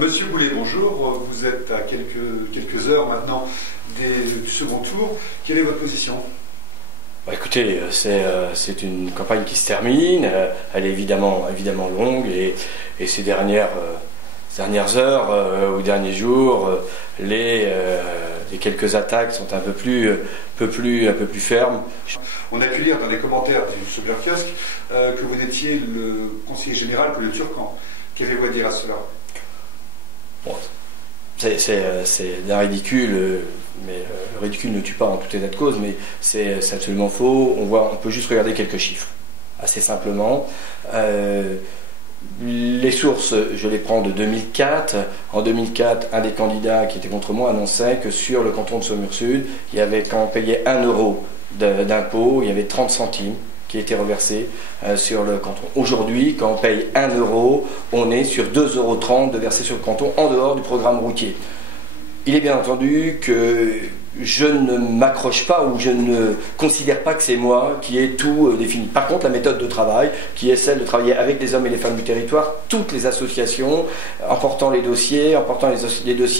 Monsieur Boulet, bonjour. Vous êtes à quelques heures maintenant du second tour. Quelle est votre position? Écoutez, c'est une campagne qui se termine. Elle est évidemment longue et ces dernières heures ou derniers jours, les quelques attaques sont un peu plus fermes. On a pu lire dans les commentaires sur leur kiosque que vous étiez le conseiller général pour le Turcan. Qu'avez-vous à dire à cela? Bon, c'est d'un ridicule, mais le ridicule ne tue pas en tout état de cause, mais c'est absolument faux. On peut juste regarder quelques chiffres, assez simplement. Les sources, je les prends de 2004. En 2004, un des candidats qui était contre moi annonçait que sur le canton de Saumur-Sud, quand on payait 1 euro d'impôt, il y avait 30 centimes qui étaient reversés sur le canton. Aujourd'hui, quand on paye 1 euro, on est sur 2,30 € de versés sur le canton en dehors du programme routier. Il est bien entendu que je ne m'accroche pas ou je ne considère pas que c'est moi qui ai tout défini. Par contre, la méthode de travail, qui est celle de travailler avec les hommes et les femmes du territoire, toutes les associations, emportant les dossiers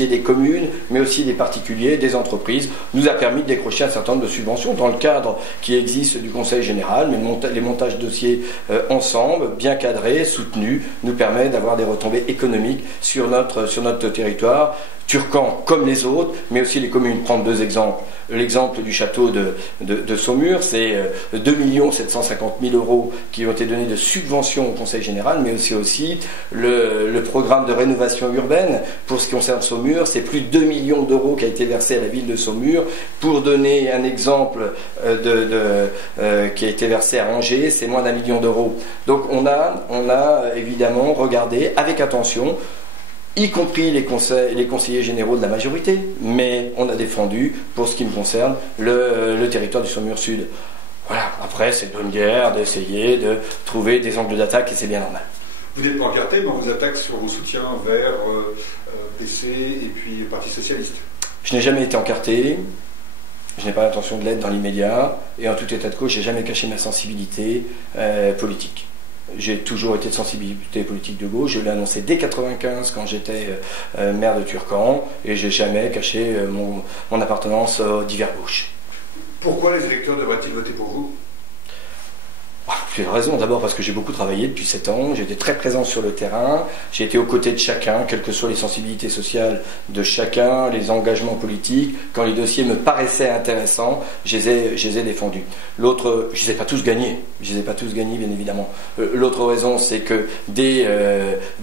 des communes, mais aussi des particuliers, des entreprises, nous a permis de décrocher un certain nombre de subventions dans le cadre qui existe du Conseil général, mais les montages de dossiers ensemble, bien cadrés, soutenus, nous permet d'avoir des retombées économiques sur notre territoire. Turcan comme les autres, mais aussi les communes. Prendre deux exemples. L'exemple du château de Saumur, c'est 2 750 000 € qui ont été donnés de subventions au Conseil général, mais aussi le programme de rénovation urbaine. Pour ce qui concerne Saumur, c'est plus de 2 millions d'euros qui a été versé à la ville de Saumur. Pour donner un exemple qui a été versé à Angers, c'est moins d'1 million d'euros. Donc on a évidemment regardé avec attention, y compris les conseillers généraux de la majorité, mais on a défendu, pour ce qui me concerne, le territoire du Saumur-Sud. Voilà, après c'est de bonne guerre d'essayer de trouver des angles d'attaque et c'est bien normal. Vous n'êtes pas encarté, mais on vous attaque sur vos soutiens vers PC et puis Parti Socialiste. Je n'ai jamais été encarté, je n'ai pas l'intention de l'être dans l'immédiat, et en tout état de cause, je n'ai jamais caché ma sensibilité politique. J'ai toujours été de sensibilité politique de gauche. Je l'ai annoncé dès 1995 quand j'étais maire de Turcan et j'ai jamais caché mon appartenance aux divers gauches. Pourquoi les électeurs devraient-ils voter pour vous? Plusieurs raisons. D'abord parce que j'ai beaucoup travaillé depuis 7 ans, j'ai été très présent sur le terrain, j'ai été aux côtés de chacun, quelles que soient les sensibilités sociales de chacun, les engagements politiques. Quand les dossiers me paraissaient intéressants, je les ai défendus. L'autre, je ne les ai pas tous gagnés, bien évidemment. L'autre raison, c'est que dès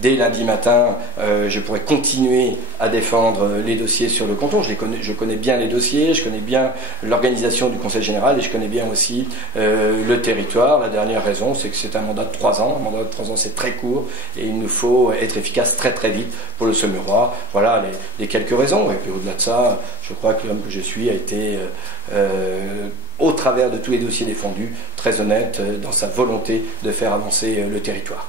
lundi matin, je pourrais continuer à défendre les dossiers sur le canton. Je connais bien les dossiers, je connais bien l'organisation du Conseil général et je connais bien aussi le territoire. La dernière raison, c'est que c'est un mandat de 3 ans. Un mandat de 3 ans, c'est très court et il nous faut être efficace très très vite pour le Saumurois. Voilà les quelques raisons. Et puis au-delà de ça, je crois que l'homme que je suis a été, au travers de tous les dossiers défendus, très honnête dans sa volonté de faire avancer le territoire.